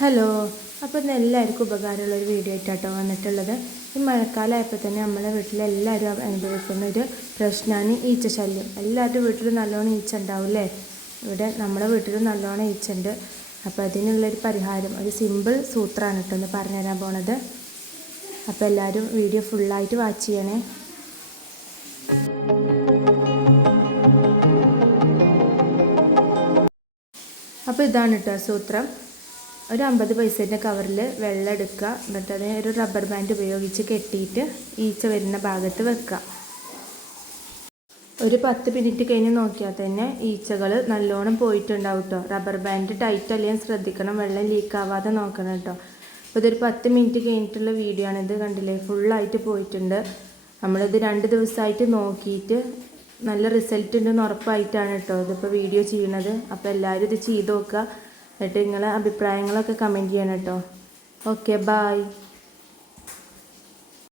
Hello അപ്പോൾ ഇന്ന് എല്ലാവർക്കും ഉപകാരമുള്ള ഒരു വീഡിയോ ആയിട്ടാട്ടോ വന്നിട്ടുള്ളത്. ഈ മഴക്കാലമായപ്പോൾ തന്നെ നമ്മളെ വീട്ടിലെല്ലാവരും അനുഭവിക്കുന്ന ഒരു പ്രശ്നമാണ് ഈച്ച ശല്യം എല്ലാവരുടെ വീട്ടിലും നല്ലോണം ഈച്ച ഉണ്ടാവില്ലേ ഇവിടെ നമ്മുടെ വീട്ടിലും നല്ലോണം ഈച്ച ഉണ്ട് അപ്പോൾ അതിനുള്ളൊരു പരിഹാരം ഒരു സിമ്പിൾ സൂത്രമാണ് കേട്ടോ ഒന്ന് പറഞ്ഞുതരാൻ പോണത്. അപ്പോൾ എല്ലാവരും വീഡിയോ ഫുള്ളായിട്ട് വാച്ച് ചെയ്യണേ. അപ്പോൾ ഇതാണ് കേട്ടോ സൂത്രം. ഒരു അമ്പത് പൈസേന്റെ കവറിൽ വെള്ളം എടുക്കുക. എന്നിട്ട് അതിന് ഒരു റബ്ബർ ബാൻഡ് ഉപയോഗിച്ച് കെട്ടിയിട്ട് ഈച്ച വരുന്ന ഭാഗത്ത് വെക്കുക. ഒരു പത്ത് മിനിറ്റ് കഴിഞ്ഞ് നോക്കിയാൽ തന്നെ ഈച്ചകൾ നല്ലോണം പോയിട്ടുണ്ടാവും കേട്ടോ റബ്ബർ ബാൻഡ് ടൈറ്റ് അല്ലെങ്കിൽ ശ്രദ്ധിക്കണം. വെള്ളം ലീക്ക് ആവാതെ നോക്കണം കേട്ടോ അപ്പോൾ ഇതൊരു പത്ത് മിനിറ്റ് കഴിഞ്ഞിട്ടുള്ള വീഡിയോ ആണ്. ഇത് കണ്ടില്ലേ? ഫുള്ളായിട്ട് പോയിട്ടുണ്ട്. നമ്മളിത് രണ്ട് ദിവസമായിട്ട് നോക്കിയിട്ട് നല്ല റിസൾട്ട് ഉണ്ടെന്ന് ഉറപ്പായിട്ടാണ് കേട്ടോ ഇതിപ്പോൾ വീഡിയോ ചെയ്യണത് അപ്പോൾ എല്ലാവരും ഇത് ചെയ്ത് നോക്കുക. എന്നിട്ട് നിങ്ങളെ അഭിപ്രായങ്ങളൊക്കെ കമന്റ് ചെയ്യണം കേട്ടോ ഓക്കെ ബായ്